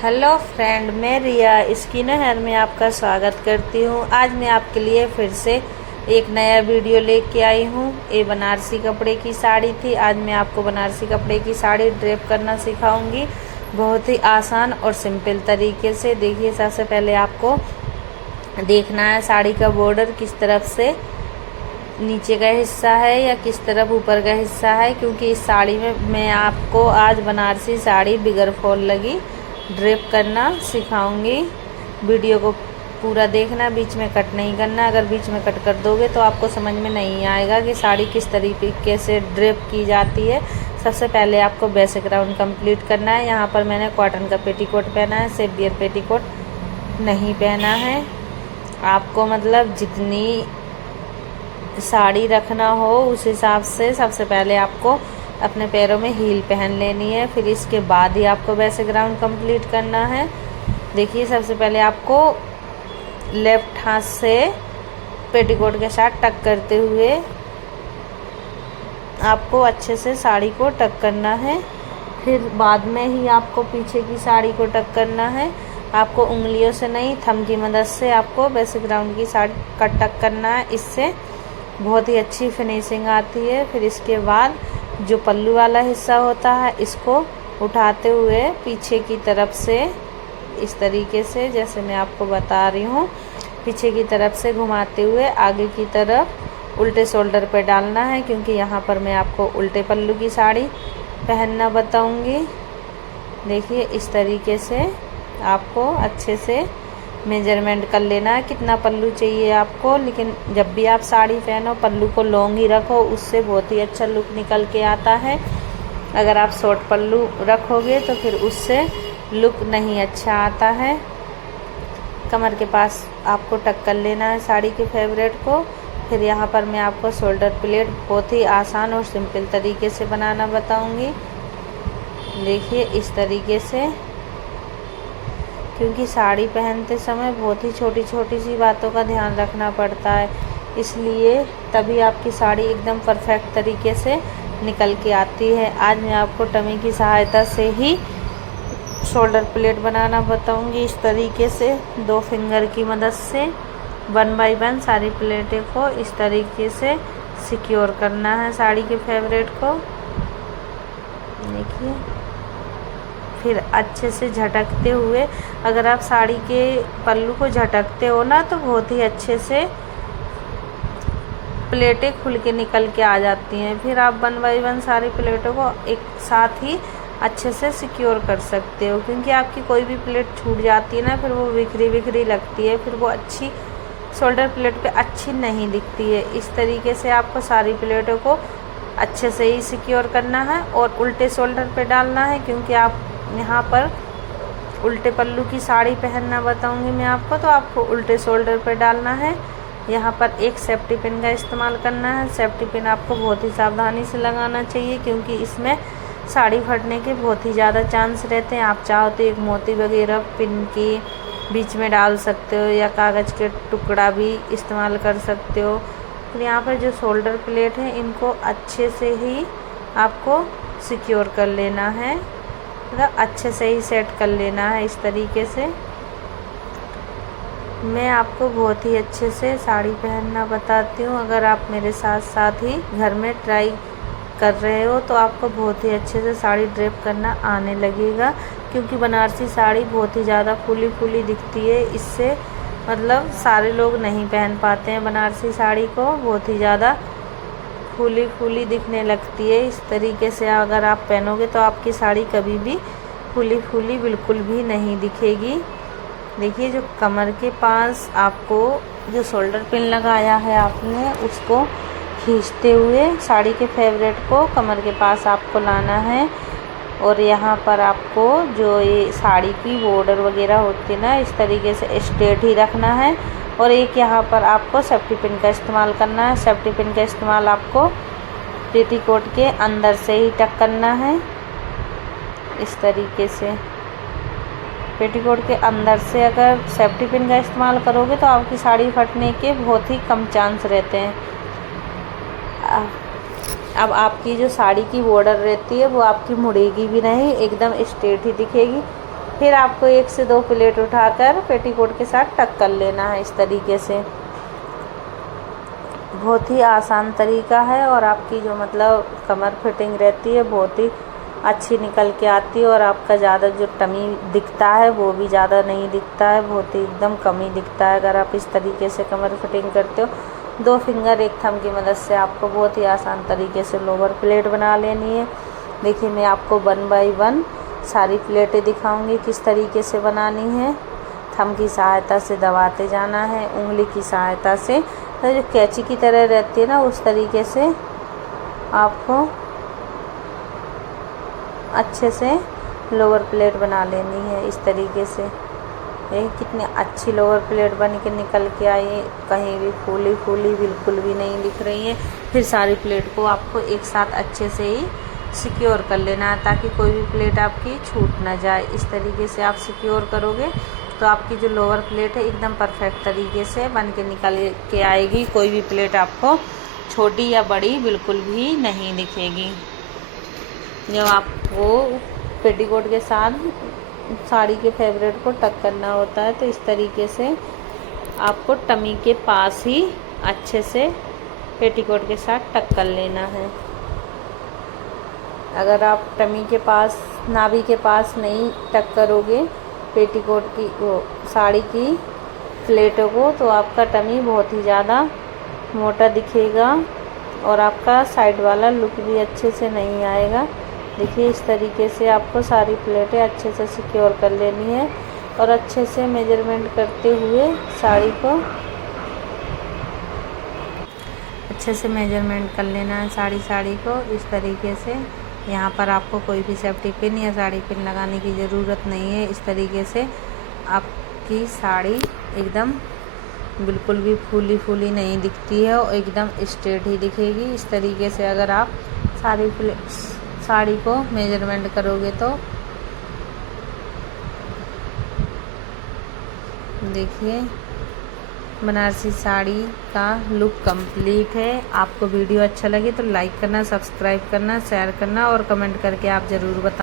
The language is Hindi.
हेलो फ्रेंड, मैं रिया स्किन हेयर में आपका स्वागत करती हूँ। आज मैं आपके लिए फिर से एक नया वीडियो लेके आई हूँ। ये बनारसी कपड़े की साड़ी थी। आज मैं आपको बनारसी कपड़े की साड़ी ड्रेप करना सिखाऊंगी, बहुत ही आसान और सिंपल तरीके से। देखिए, सबसे पहले आपको देखना है साड़ी का बॉर्डर किस तरफ से नीचे का हिस्सा है या किस तरफ ऊपर का हिस्सा है, क्योंकि इस साड़ी में मैं आपको आज बनारसी साड़ी बिगर फॉल लगी ड्रेप करना सिखाऊंगी। वीडियो को पूरा देखना, बीच में कट नहीं करना। अगर बीच में कट कर दोगे तो आपको समझ में नहीं आएगा कि साड़ी किस तरीके से ड्रेप की जाती है। सबसे पहले आपको बेसिक राउंड कंप्लीट करना है। यहाँ पर मैंने कॉटन का पेटीकोट पहना है, सेफ बियर पेटीकोट नहीं पहना है। आपको मतलब जितनी साड़ी रखना हो उस हिसाब से सबसे पहले आपको अपने पैरों में हील पहन लेनी है, फिर इसके बाद ही आपको बेसिक राउंड कंप्लीट करना है। देखिए, सबसे पहले आपको लेफ्ट हाथ से पेटीकोट के साथ टक करते हुए आपको अच्छे से साड़ी को टक करना है। फिर बाद में ही आपको पीछे की साड़ी को टक करना है। आपको उंगलियों से नहीं, थंब की मदद से आपको बेसिक राउंड की साड़ी का टक करना है। इससे बहुत ही अच्छी फिनिशिंग आती है। फिर इसके बाद जो पल्लू वाला हिस्सा होता है, इसको उठाते हुए पीछे की तरफ से इस तरीके से, जैसे मैं आपको बता रही हूँ, पीछे की तरफ से घुमाते हुए आगे की तरफ उल्टे शोल्डर पे डालना है, क्योंकि यहाँ पर मैं आपको उल्टे पल्लू की साड़ी पहनना बताऊँगी। देखिए, इस तरीके से आपको अच्छे से मेजरमेंट कर लेना है कितना पल्लू चाहिए आपको। लेकिन जब भी आप साड़ी पहनो पल्लू को लॉन्ग ही रखो, उससे बहुत ही अच्छा लुक निकल के आता है। अगर आप शॉर्ट पल्लू रखोगे तो फिर उससे लुक नहीं अच्छा आता है। कमर के पास आपको टक कर लेना है साड़ी के फेवरेट को। फिर यहाँ पर मैं आपको शोल्डर प्लेट बहुत ही आसान और सिंपल तरीके से बनाना बताऊँगी। देखिए, इस तरीके से, क्योंकि साड़ी पहनते समय बहुत ही छोटी छोटी सी बातों का ध्यान रखना पड़ता है, इसलिए तभी आपकी साड़ी एकदम परफेक्ट तरीके से निकल के आती है। आज मैं आपको टमी की सहायता से ही शोल्डर प्लेट बनाना बताऊंगी। इस तरीके से 2 फिंगर की मदद से 1 बाय 1 सारी प्लेटें को इस तरीके से सिक्योर करना है साड़ी के फेवरेट को। देखिए, फिर अच्छे से झटकते हुए, अगर आप साड़ी के पल्लू को झटकते हो ना तो बहुत ही अच्छे से प्लेटें खुल के निकल के आ जाती हैं। फिर आप 1 बाय 1 सारी प्लेटों को एक साथ ही अच्छे से सिक्योर कर सकते हो, क्योंकि आपकी कोई भी प्लेट छूट जाती है ना, फिर वो बिखरी बिखरी लगती है, फिर वो अच्छी शोल्डर प्लेट पे अच्छी नहीं दिखती है। इस तरीके से आपको सारी प्लेटों को अच्छे से ही सिक्योर करना है और उल्टे शोल्डर पे डालना है, क्योंकि आप यहाँ पर उल्टे पल्लू की साड़ी पहनना बताऊंगी मैं आपको, तो आपको उल्टे शोल्डर पर डालना है। यहाँ पर एक सेफ्टी पिन का इस्तेमाल करना है। सेफ्टी पिन आपको बहुत ही सावधानी से लगाना चाहिए, क्योंकि इसमें साड़ी फटने के बहुत ही ज़्यादा चांस रहते हैं। आप चाहो तो एक मोती वगैरह पिन की बीच में डाल सकते हो, या कागज़ के टुकड़ा भी इस्तेमाल कर सकते हो। फिर यहाँ पर जो शोल्डर प्लेट है, इनको अच्छे से ही आपको सिक्योर कर लेना है, मतलब अच्छे से ही सेट कर लेना है। इस तरीके से मैं आपको बहुत ही अच्छे से साड़ी पहनना बताती हूँ। अगर आप मेरे साथ साथ ही घर में ट्राई कर रहे हो तो आपको बहुत ही अच्छे से साड़ी ड्रेप करना आने लगेगा, क्योंकि बनारसी साड़ी बहुत ही ज़्यादा फूली फूली दिखती है। इससे मतलब सारे लोग नहीं पहन पाते हैं बनारसी साड़ी को, बहुत ही ज़्यादा फूली फूली दिखने लगती है। इस तरीके से अगर आप पहनोगे तो आपकी साड़ी कभी भी फूली फूली बिल्कुल भी नहीं दिखेगी। देखिए, जो कमर के पास आपको जो शोल्डर पिन लगाया है आपने, उसको खींचते हुए साड़ी के फेवरेट को कमर के पास आपको लाना है। और यहाँ पर आपको जो ये साड़ी की बॉर्डर वगैरह होती है ना, इस तरीके से स्ट्रेट ही रखना है। और एक यहाँ पर आपको सेफ्टी पिन का इस्तेमाल करना है। सेफ्टी पिन का इस्तेमाल आपको पेटीकोट के अंदर से ही टक करना है। इस तरीके से पेटीकोट के अंदर से अगर सेफ्टी पिन का इस्तेमाल करोगे तो आपकी साड़ी फटने के बहुत ही कम चांस रहते हैं। अब आपकी जो साड़ी की बॉर्डर रहती है वो आपकी मुड़ेगी भी नहीं, एकदम स्ट्रेट ही दिखेगी। फिर आपको 1 से 2 प्लेट उठाकर पेटीकोट के साथ टक कर लेना है इस तरीके से। बहुत ही आसान तरीका है और आपकी जो मतलब कमर फिटिंग रहती है बहुत ही अच्छी निकल के आती है और आपका ज़्यादा जो टमी दिखता है वो भी ज़्यादा नहीं दिखता है, बहुत ही एकदम कम ही दिखता है अगर आप इस तरीके से कमर फिटिंग करते हो। 2 फिंगर एक थंब की मदद से आपको बहुत ही आसान तरीके से लोअर प्लेट बना लेनी है। देखिए मैं आपको 1 बाय 1 सारी प्लेटें दिखाऊंगी किस तरीके से बनानी है। थंब की सहायता से दबाते जाना है, उंगली की सहायता से, तो जो कैंची की तरह रहती है ना उस तरीके से आपको अच्छे से लोअर प्लेट बना लेनी है इस तरीके से। ये कितनी अच्छी लोअर प्लेट बन के निकल के आई है, कहीं भी फूली फूली बिल्कुल भी नहीं दिख रही है। फिर सारी प्लेट को आपको एक साथ अच्छे से ही सिक्योर कर लेना है ताकि कोई भी प्लेट आपकी छूट ना जाए। इस तरीके से आप सिक्योर करोगे तो आपकी जो लोअर प्लेट है एकदम परफेक्ट तरीके से बन के निकल के आएगी। कोई भी प्लेट आपको छोटी या बड़ी बिल्कुल भी नहीं दिखेगी। जब आपको पेटीकोट के साथ साड़ी के फैब्रिक को टक करना होता है तो इस तरीके से आपको टमी के पास ही अच्छे से पेटीकोट के साथ टक कर लेना है। अगर आप टमी के पास, नाभि के पास नहीं टक करोगे पेटीकोट की साड़ी की प्लेटों को तो आपका टमी बहुत ही ज़्यादा मोटा दिखेगा और आपका साइड वाला लुक भी अच्छे से नहीं आएगा। देखिए इस तरीके से आपको सारी प्लेटें अच्छे से सिक्योर कर लेनी है और अच्छे से मेजरमेंट करते हुए साड़ी को अच्छे से मेजरमेंट कर लेना है साड़ी को इस तरीके से। यहाँ पर आपको कोई भी सेफ्टी पिन या साड़ी पिन लगाने की ज़रूरत नहीं है। इस तरीके से आपकी साड़ी एकदम बिल्कुल भी फूली फूली नहीं दिखती है और एकदम स्ट्रेट ही दिखेगी। इस तरीके से अगर आप साड़ी को मेजरमेंट करोगे तो देखिए बनारसी साड़ी का लुक कंप्लीट है। आपको वीडियो अच्छा लगे तो लाइक करना, सब्सक्राइब करना, शेयर करना और कमेंट करके आप ज़रूर बताएं।